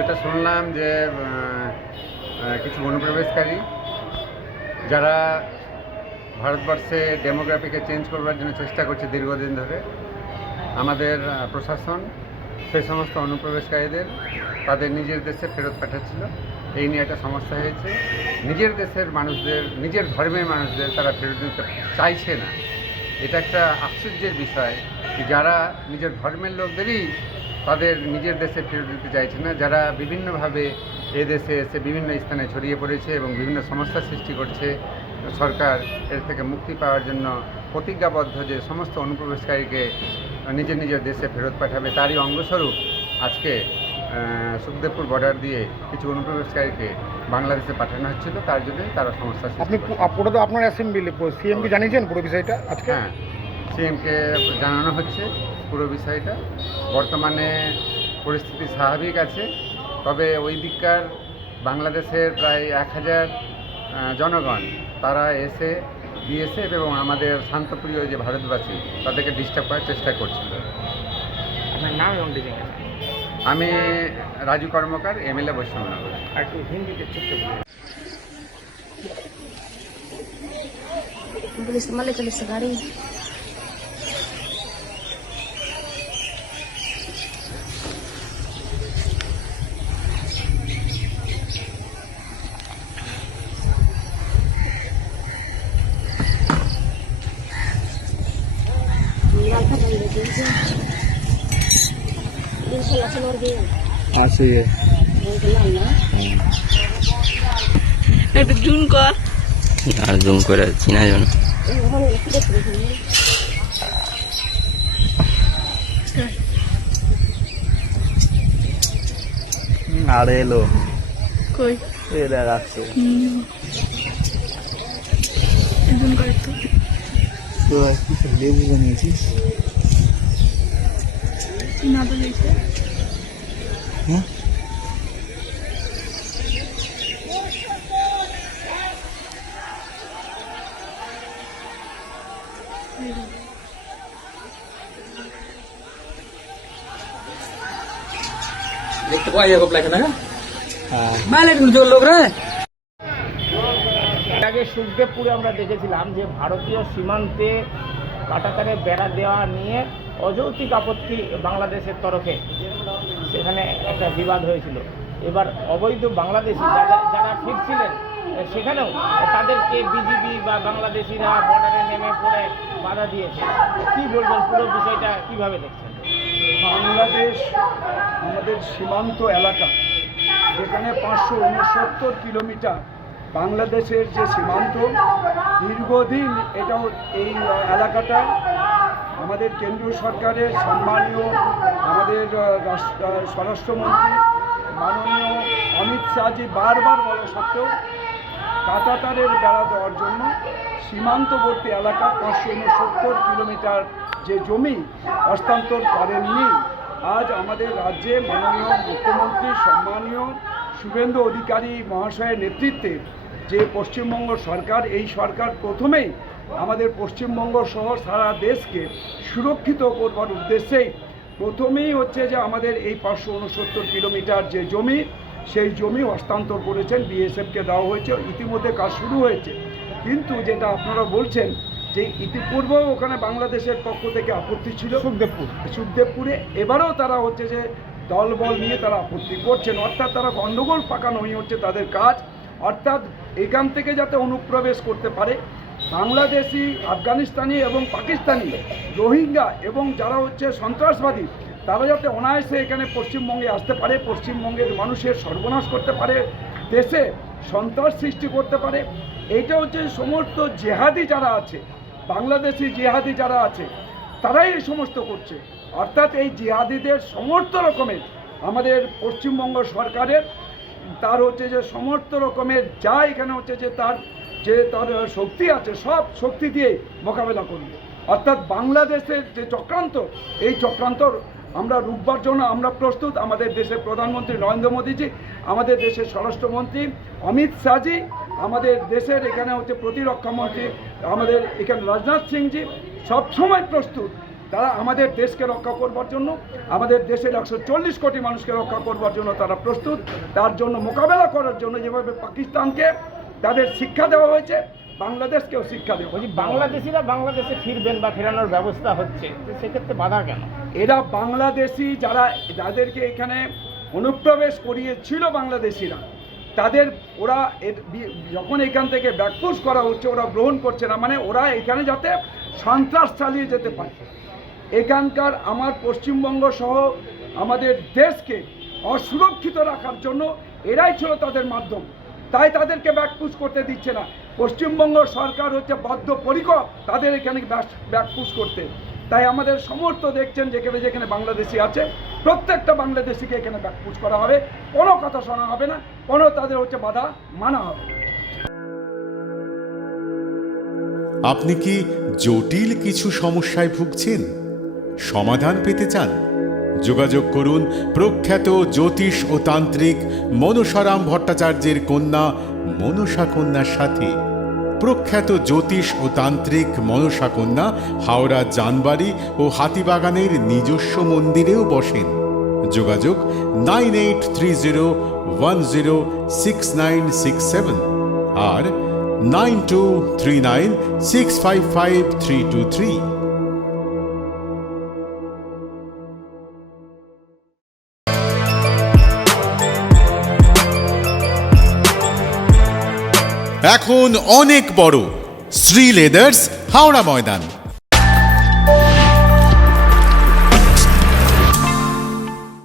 যেটা শুনলাম যে কিছু অনুপ্রবেশকারী যারা ভারতবর্ষে ডেমোগ্রাফিকে চেঞ্জ করবার জন্য চেষ্টা করছে দীর্ঘদিন ধরে, আমাদের প্রশাসন সেই সমস্ত অনুপ্রবেশকারীদের তাদের নিজের দেশে ফেরত পাঠাচ্ছিল। এই নিয়ে একটা সমস্যা হয়েছে। নিজের দেশের মানুষদের, নিজের ধর্মের মানুষদের তারা ফেরত দিতে চাইছে না। এটা একটা আশ্চর্যের বিষয় যে যারা নিজের ধর্মের লোকদেরই তাদের নিজের দেশে ফেরত দিতে চাইছে না, যারা বিভিন্নভাবে এদেশে এসে বিভিন্ন স্থানে ছড়িয়ে পড়েছে এবং বিভিন্ন সমস্যার সৃষ্টি করছে। সরকার এর থেকে মুক্তি পাওয়ার জন্য প্রতিজ্ঞাবদ্ধ যে সমস্ত অনুপ্রবেশকারীকে নিজের নিজের দেশে ফেরত পাঠাবে, তারই অঙ্গস্বরূপ আজকে সুখদেবপুর বর্ডার দিয়ে কিছু অনুপ্রবেশকারীকে বাংলাদেশে পাঠানো হচ্ছিল। তার জন্য তারা সমস্যা আপনি পুরো তো আপনার অ্যাসেম্বলি সিএমকে জানিয়েছেন পুরো বিষয়টা আজকে? হ্যাঁ, সিএমকে জানানো হচ্ছে পুরো বিষয়টা। বর্তমানে পরিস্থিতি স্বাভাবিক আছে, তবে ওই দিককার বাংলাদেশের প্রায় 1000 জনগণ তারা এসে বিএসএফ এবং আমাদের শান্তপ্রিয় যে ভারতবাসী তাদেরকে ডিস্টার্ব করার চেষ্টা করছিল। আপনার নাম এবং ডিজিং? আমি রাজু কর্মকার, এমএলএ বৈষ্ণবনগর। আর একটু হিন্দিতে ছোট্ট पुलिस माले चले से गाड़ी একটু জুম কর আর জুম করে চিনা যাবে না। আর এলো কই এ দেখাচ্ছে জুম করে তো তো কি লেবু বানিয়েছিস? না তো গেছে হ্যাঁ देखते को आइए को ना হ্যাঁ मैं लेकिन जो लोग रहे আগে সুখদেবপুরে আমরা দেখেছিলাম যে ভারতীয় সীমান্তে কাটাতারে বেড়া দেওয়া নিয়ে অযৌক্তিক আপত্তি বাংলাদেশের তরফে সেখানে একটা বিবাদ হয়েছিল। এবার অবৈধ বাংলাদেশি যারা ফিরছিলেন সেখানেও তাদেরকে বিজিবি বা বাংলাদেশিরা বর্ডারে নেমে পড়ে বাধা দিয়েছে। কী বলবেন, পুরো বিষয়টা কীভাবে দেখছেন? বাংলাদেশ আমাদের সীমান্ত এলাকা, যেখানে 569 কিলোমিটার বাংলাদেশের যে সীমান্ত, দীর্ঘদিন এটাও এই এলাকাটা আমাদের কেন্দ্রীয় সরকারের সম্মানীয় আমাদের স্বরাষ্ট্রমন্ত্রী মাননীয় অমিত শাহজি বারবার বলা সত্ত্বেও কাঁটাতারের বেড়া দেওয়ার জন্য সীমান্তবর্তী এলাকার 569 কিলোমিটার যে জমি হস্তান্তর করেননি। আজ আমাদের রাজ্যে মাননীয় মুখ্যমন্ত্রী সম্মানীয় শুভেন্দু অধিকারী মহাশয়ের নেতৃত্বে যে পশ্চিমবঙ্গ সরকার, এই সরকার প্রথমেই আমাদের পশ্চিমবঙ্গ সহ সারা দেশকে সুরক্ষিত করবার উদ্দেশ্যেই প্রথমেই হচ্ছে যে আমাদের এই 569 কিলোমিটার যে জমি, সেই জমি হস্তান্তর করেছেন, বিএসএফকে দেওয়া হয়েছে। ইতিমধ্যে কাজ শুরু হয়েছে, কিন্তু যেটা আপনারা বলছেন যে ইতিপূর্বেও ওখানে বাংলাদেশের পক্ষ থেকে আপত্তি ছিল সুখদেবপুরে, এবারেও তারা হচ্ছে যে দলবল নিয়ে তারা আপত্তি করছেন, অর্থাৎ তারা গণ্ডগোল পাকানোই হচ্ছে তাদের কাজ। অর্থাৎ এখান থেকে যাতে অনুপ্রবেশ করতে পারে বাংলাদেশি, আফগানিস্তানি এবং পাকিস্তানি, রোহিঙ্গা এবং যারা হচ্ছে সন্ত্রাসবাদী, তারা যাতে অনায়াসে এখানে পশ্চিমবঙ্গে আসতে পারে, পশ্চিমবঙ্গের মানুষের সর্বনাশ করতে পারে, দেশে সন্ত্রাস সৃষ্টি করতে পারে। এইটা হচ্ছে সমস্ত জেহাদি যারা আছে, বাংলাদেশি জেহাদি যারা আছে, তারাই এই সমস্ত করছে। অর্থাৎ এই জিহাদিদের সমস্ত রকমের আমাদের পশ্চিমবঙ্গ সরকারের তার হচ্ছে যে সমস্ত রকমের যা এখানে হচ্ছে যে তার শক্তি আছে, সব শক্তি দিয়ে মোকাবেলা করবে। অর্থাৎ বাংলাদেশের যে চক্রান্ত, এই চক্রান্ত আমরা রুখবার জন্য আমরা প্রস্তুত। আমাদের দেশের প্রধানমন্ত্রী নরেন্দ্র মোদীজি, আমাদের দেশের স্বরাষ্ট্রমন্ত্রী অমিত শাহজি, আমাদের দেশের এখানে হচ্ছে প্রতিরক্ষামন্ত্রী আমাদের এখানে রাজনাথ সিংজি সবসময় প্রস্তুত তারা আমাদের দেশকে রক্ষা করবার জন্য, আমাদের দেশের 140 কোটি মানুষকে রক্ষা করবার জন্য তারা প্রস্তুত। তার জন্য মোকাবেলা করার জন্য যেভাবে পাকিস্তানকে তাদের শিক্ষা দেওয়া হয়েছে, বাংলাদেশকেও শিক্ষা দেওয়া বলছি হয়েছে। বাংলাদেশিরা বাংলাদেশে ফিরবেন বা ফেরানোর ব্যবস্থা হচ্ছে, তো সেক্ষেত্রে বাধা কেন? এরা বাংলাদেশি যাদেরকে এখানে অনুপ্রবেশ করিয়েছিল বাংলাদেশিরা, তাদের ওরা যখন এখান থেকে ব্যাকপুশ করা হচ্ছে ওরা গ্রহণ করছে না, মানে ওরা এখানে যাতে সন্ত্রাস চালিয়ে যেতে পারে। এখানকার আমার পশ্চিমবঙ্গ সহ আমাদের দেশকে অসুরক্ষিত রাখার জন্য এরাই ছিল তাদের মাধ্যম, তাই তাদেরকে ব্যাকপুশ করতে দিচ্ছে না। পশ্চিমবঙ্গ সরকার হচ্ছে বদ্ধপরিকর তাদের এখানে ব্যাকপুশ করতে। তাই আমাদের সমর্থ দেখছেন যেখানে যেখানে বাংলাদেশি আছে প্রত্যেকটা বাংলাদেশিকে এখানে ব্যাকপুশ করা হবে, কোনো কথা শোনা হবে না, কোনো তাদের হচ্ছে বাধা মানা হবে না। আপনি কি জটিল কিছু সমস্যায় ভুগছেন, সমাধান পেতে চান? যোগাযোগ করুন প্রখ্যাত জ্যোতিষ ও তান্ত্রিক মনসারাম ভট্টাচার্যের কন্যা মনসা কন্যার সাথে। প্রখ্যাত জ্যোতিষ ও তান্ত্রিক মনসা কন্যা হাওড়া জানবাড়ি ও হাতিবাগানের নিজস্ব মন্দিরেও বসেন। যোগাযোগ 9830106967 আর 9239655323। এখন অনেক বড় শ্রী লেদার্স হাওড়া ময়দান।